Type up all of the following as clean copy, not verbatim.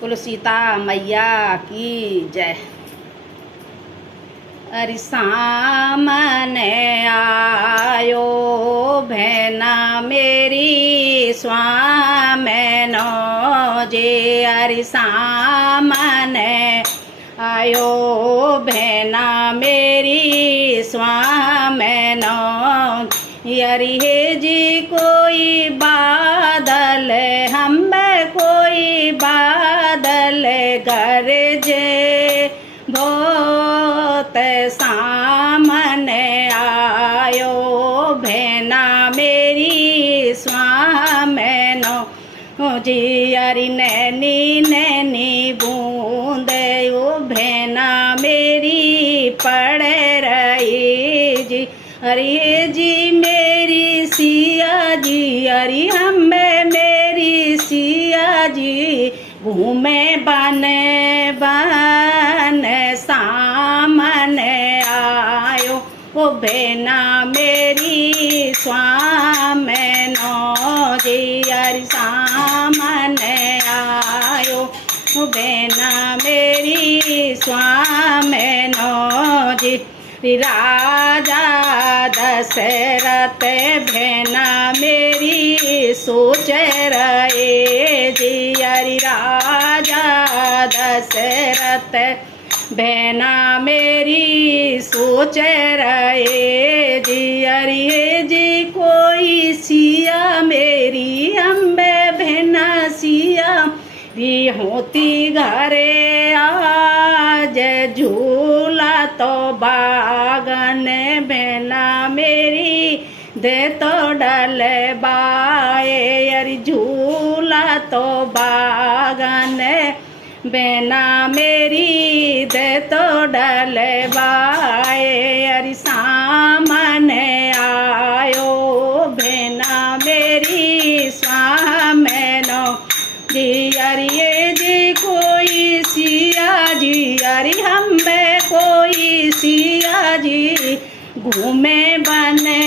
बोलो सीता मैया की जय। अरे सामने आयो भेना मेरी स्वामेनो जे। अरे सामने आयो भेना मेरी स्वामेनो। अरे हे जी कोई बादल हम कोई बादल गरजे बहुत सामने आयो भेना मेरी स्वामेनो जी। अरे नैनी नैनी बूंदे ओ भेना मेरी पड़ रही जी। अरे जी मेरी सिया जी। अरे हमें मेरी सिया जी घूमे बन बन सामने आयो ओ भेना मेरी स्वामेनो जी। अरे सामने आयो ओ भेना मेरी स्वामेनो जी। राजा दशरथ भेना मेरी सोच रहे जी। अरे राजा दशरथ भेना मेरी सोच रहे जी। अरे जी कोई सिया मेरी अम्बे भेना सिया भी होती घरे आज झूला तो बागन भेना मेरी दे तो डल बाए। अरे झूला तो बागन भेना मेरी दे तो डल बाए। अरे सामने आयो भेना मेरी स्वामेनो जी। अरे जी कोई सिया जी। अरे हम कोई सिया जी घूमे बने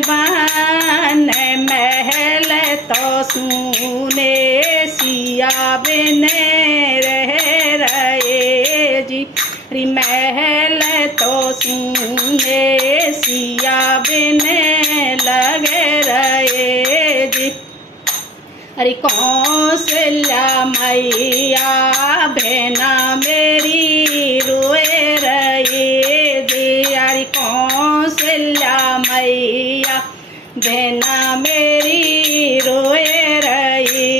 बने महल तो सुने सिया बिने रह रहे जी। अरे महल तो सुने सिया बिने लगे रहे जी। अरे कौशल्या मैया भेना मेरी रोए रही जी। अरे कौशल्या मैया भेना मेरी रोए रही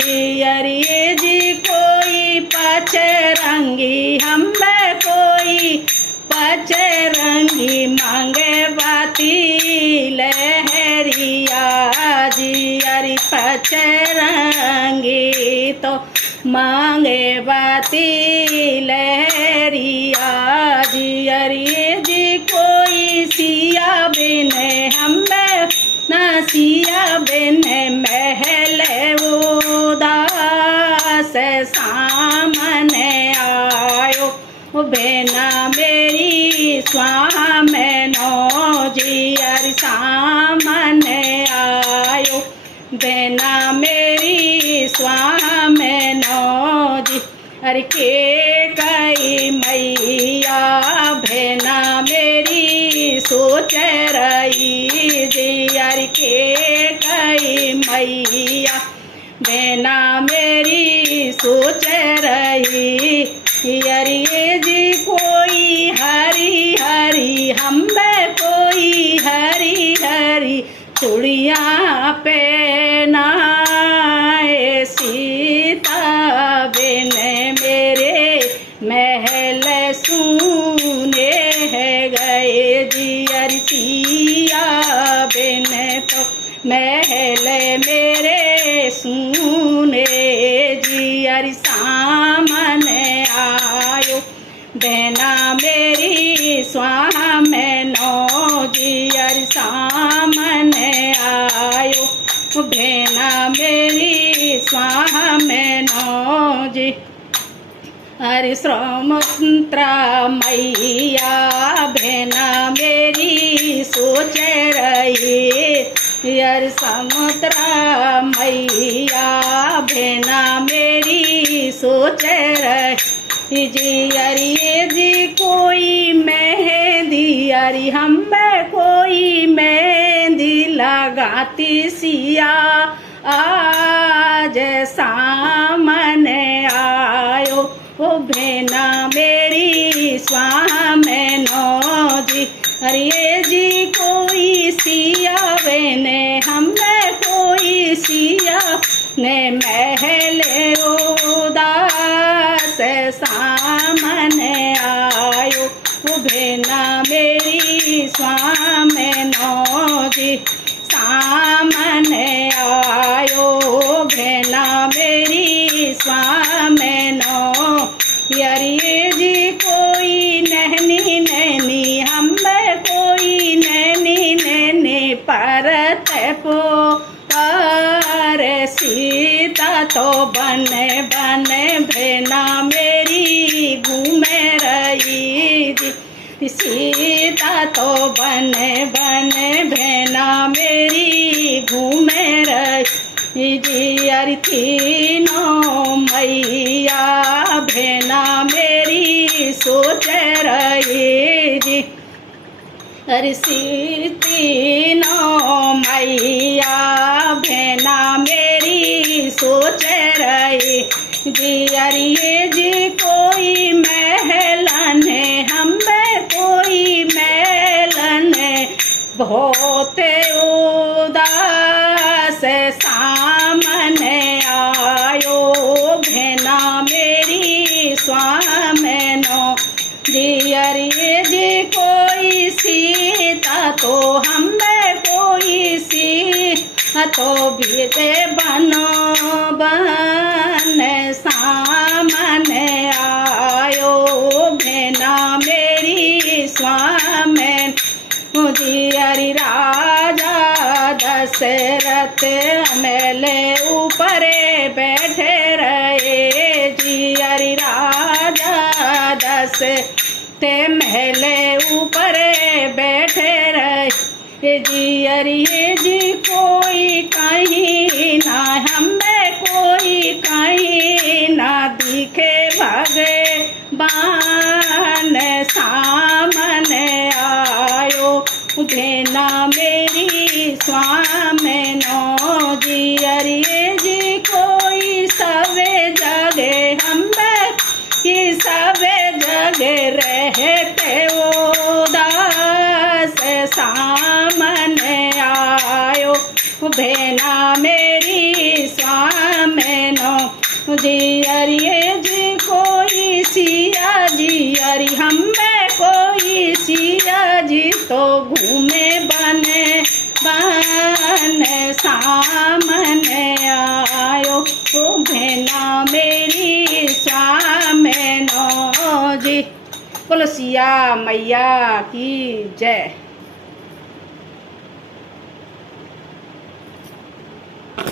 जी। अरे जी कोई पचरंगी हम कोई पचरंगी मांगे बाती लहरिया जी। अरे पचरंगी तो मांगे बाती लहरिया जी। अरे जी कोई सिया बिने हम ना सिया बिने महल उदास सामने आयो भेना मेरी स्वामेनो जी। अरे सामने आयो भेना मेरी स्वामेनो जी। अरे के कई मैया भेना मेरी सोच रही जी। अरे के कई मैया भेना मेरी सोच रही। अरे जी कोई हरी हरी हम कोई हरी हरी चूड़िया पहनाए सीता बिन मेरे महल सुने है गए जी। अरे सिया बिन तो महल मेरे सुने जी। अरे सामने आयो भेना मेरी स्वामेनो जी। अरे सामने आयो भेना मेरी स्वामेनो जी। अरे समुद्रा मैया भेना मेरी सोच रही। अरे समुद्रा मैया भेना मेरी सोचे रही जी। अरे जी कोई मेहंदी अरे हम कोई मेहंदी लगाती सिया आज सामने आयो ओ भेना मेरी स्वामिनो जी। अरे जी कोई सिया बने हम कोई सिया ने महले उदास सामने आयो ओ भेना मेरी स्वामिनो जी। सामने आयो भेना मेरी स्वामिनो। अरे जी कोई नैनी नैनी हम कोई नैनी नैनी परत पर सीता तो बने बने भेना मेरी घूमे रही जी। सीता तो बने बने भेना मेरी घूमे रही जी। अरे तीनों मैया भेना मेरी सोचे रही जी। अरे तीनों मैया भेना मेरी सोचे रही जी। अरे जी कोई महलन हम कोई महलन बहुत उदास सामने आयो भेना मेरी स्वामिनो जी। अरे जी कोई सीता तो हम कोई सीता तो बीते बनो बन सामने आयो भेना मेरी स्वामिन जी। अरे राजा दशरथ मेले ऊपर बैठे रहे जी। अरे राजा दशरथ महले ऊपर बैठे रहे जी। अरे जी कोई कहीं ना हम कोई कहीं ना दिखे भगवान सामने आयो भेना मेरी स्वामिनो जी। अरे जी कोई सवे जगह हम कि सवे जगह रहते उदास सामने आयो भेना मेरी स्वामिनो जी। अरे जी कोई सिया जी अरे हम कोई सिया जी तो घूमे बने बन सामने आयो भेना मेरी स्वामिनो जी। बोलो सिया मैया की जय।